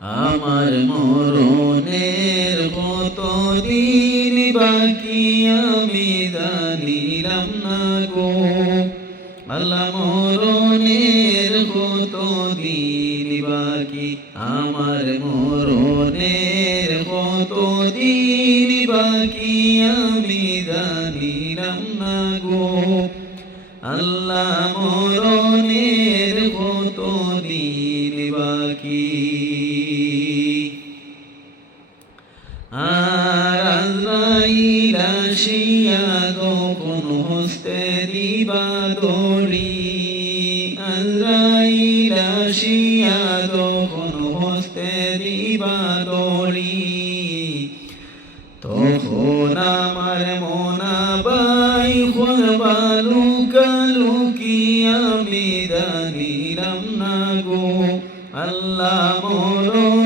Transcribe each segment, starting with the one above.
আমার মরণের কত দিন বাকি আমি জানিলাম না গো। আল্লাহ মরণের কত দিন বাকি আমার মরণের কত দিন বাকি আমি জানিলাম না গো। আল্লাহ মরণের কত দিন বাকি দড়ি আল্লাইল আসিয়া তখন হস্তে দিবা দড়ি তখন আমার মনা আল্লাহ মরণের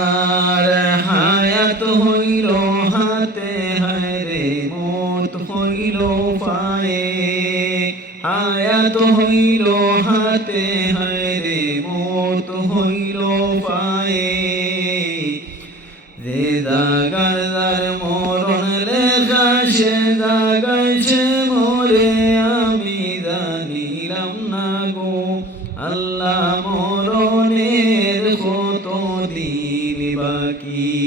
পায়ে দার মরণ লেখা সে মরে আমি জানিলাম না গো আল্লাহ মরণের কত দিন বাকি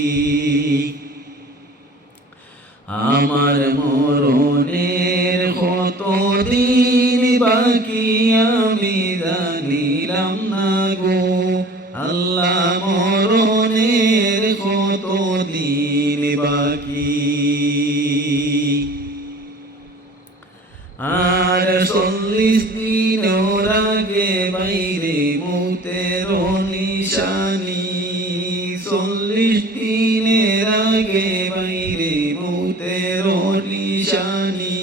আমার মরণের কত দিন মরণের কত দিন বাকি? আর চল্লিশ দিন আগে বাইরে মুতের নিশানি। চল্লিশ দিনের আগে বাইরে মুতের নিশানি।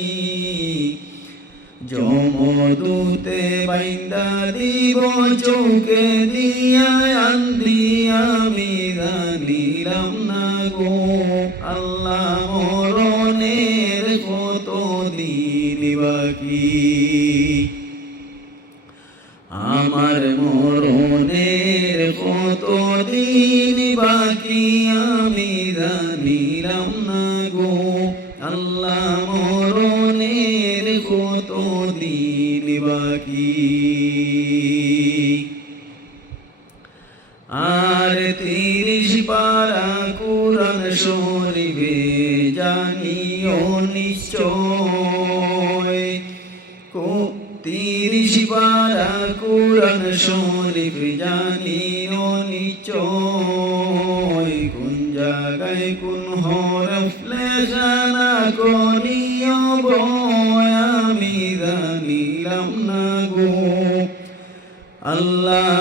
জমদূতে বাইন্দা দিব চৌকে দিয়া আর তিরিশ পারা কোরআন শরীফে জানিও নিশ্চয়। তিরিশ পারা কোরআন শরীফ জানিও নিশ্চয়। কোন জায়গায় কোন হরফ লেখানা করিও বয় আমি জানিলাম না গো। আল্লাহ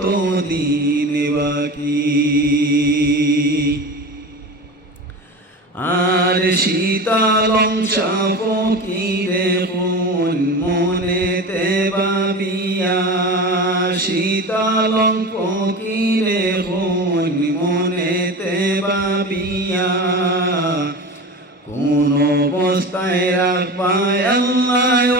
কত দিন বাকি। আর শীতলং ফকিরে কোন মনেতে বাবিয়া শীতলং ফকিরে কোন মনেতে বাবিয়া কোন অবস্থায় রাখবায় আল্লাহ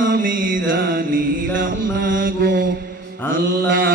আমি জানিলাম না গো। আল্লাহ